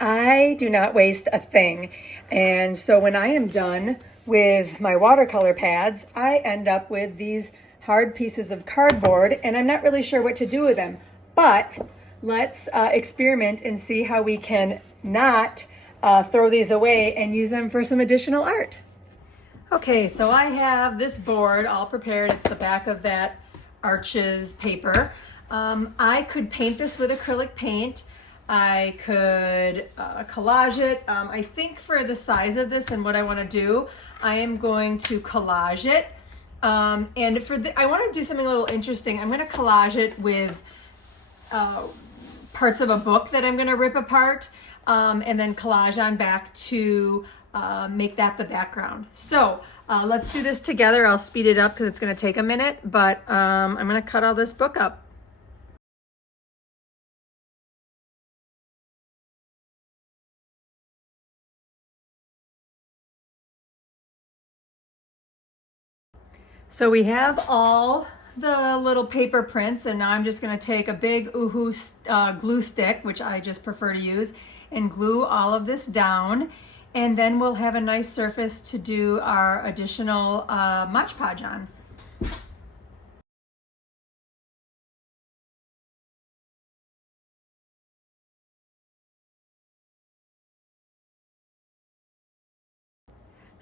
I do not waste a thing. And so when I am done with my watercolor pads, I end up with these hard pieces of cardboard, and I'm not really sure what to do with them. But let's experiment and see how we can not throw these away and use them for some additional art. Okay, so I have this board all prepared. It's the back of that Arches paper. I could paint this with acrylic paint. I could collage it. I think for the size of this and what I want to do, I am going to collage it. And I want to do something a little interesting. I'm going to collage it with parts of a book that I'm going to rip apart, and then collage on back to make that the background. So let's do this together. I'll speed it up because it's going to take a minute, but I'm going to cut all this book up. So we have all the little paper prints, and now I'm just going to take a big Oohoo glue stick, which I just prefer to use, and glue all of this down, and then we'll have a nice surface to do our additional Mod Podge on.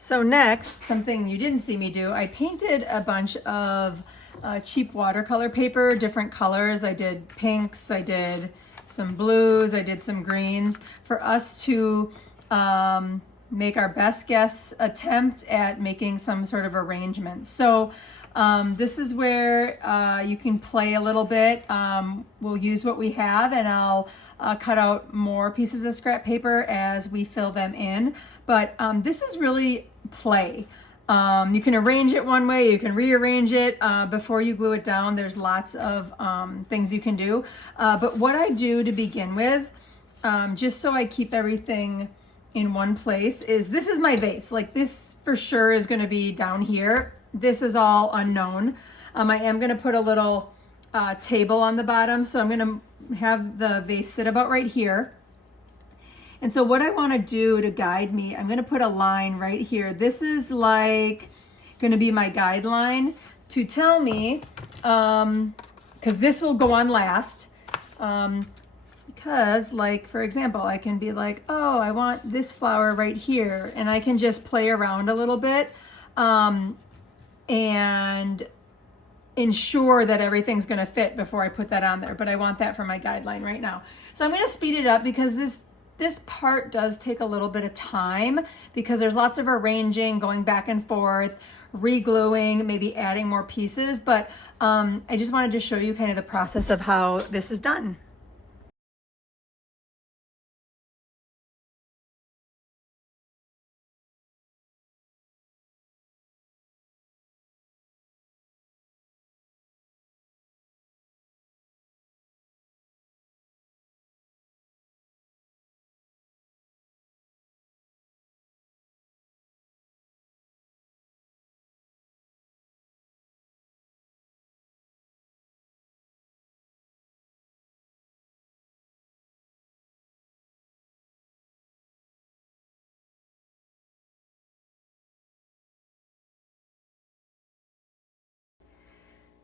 So next, something you didn't see me do, I painted a bunch of cheap watercolor paper, different colors. I did pinks, I did some blues, I did some greens for us to make our best guess attempt at making some sort of arrangement. So this is where you can play a little bit. We'll use what we have, and I'll cut out more pieces of scrap paper as we fill them in. But this is really play. You can arrange it one way, you can rearrange it before you glue it down. There's lots of things you can do. But what I do to begin with, just so I keep everything in one place, is this is my vase. Like, this for sure is going to be down here. This is all unknown. I am going to put a little table on the bottom, so I'm going to have the vase sit about right here. And so what I want to do to guide me, I'm going to put a line right here. This is like going to be my guideline to tell me, because this will go on last. Because, like, for example, I can be like, oh, I want this flower right here, and I can just play around a little bit and ensure that everything's going to fit before I put that on there. But I want that for my guideline right now. So I'm going to speed it up because this part does take a little bit of time, because there's lots of arranging, going back and forth, re-gluing, maybe adding more pieces. But I just wanted to show you kind of the process of how this is done.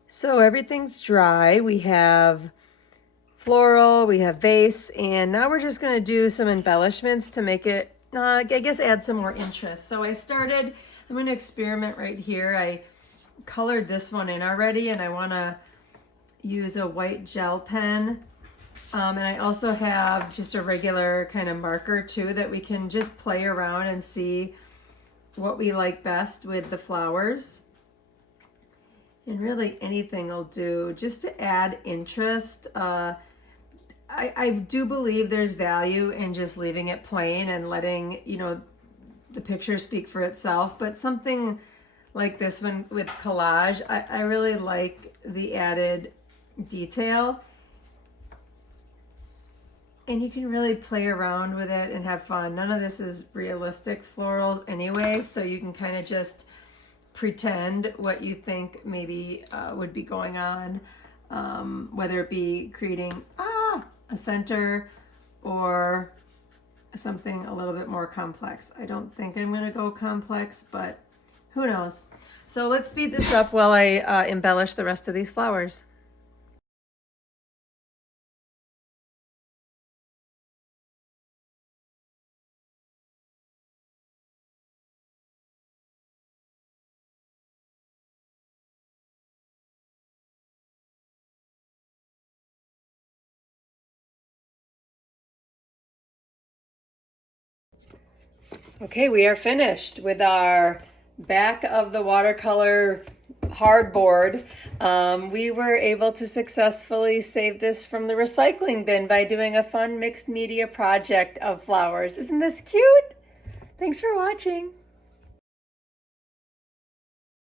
So everything's dry. We have floral, we have vase, and now we're just going to do some embellishments to make it, I guess, add some more interest. So I'm going to experiment right here. I colored this one in already, and I want to use a white gel pen. And I also have just a regular kind of marker too, that we can just play around and see what we like best with the flowers. And really anything will do just to add interest. I do believe there's value in just leaving it plain and letting, the picture speak for itself. But something like this one with collage, I really like the added detail. And you can really play around with it and have fun. None of this is realistic florals anyway, so you can kind of just pretend what you think maybe would be going on, whether it be creating a center or something a little bit more complex. I don't think I'm gonna go complex, but who knows? So let's speed this up while I embellish the rest of these flowers. Okay, we are finished with our back of the watercolor hardboard. We were able to successfully save this from the recycling bin by doing a fun mixed media project of flowers. Isn't this cute? Thanks for watching.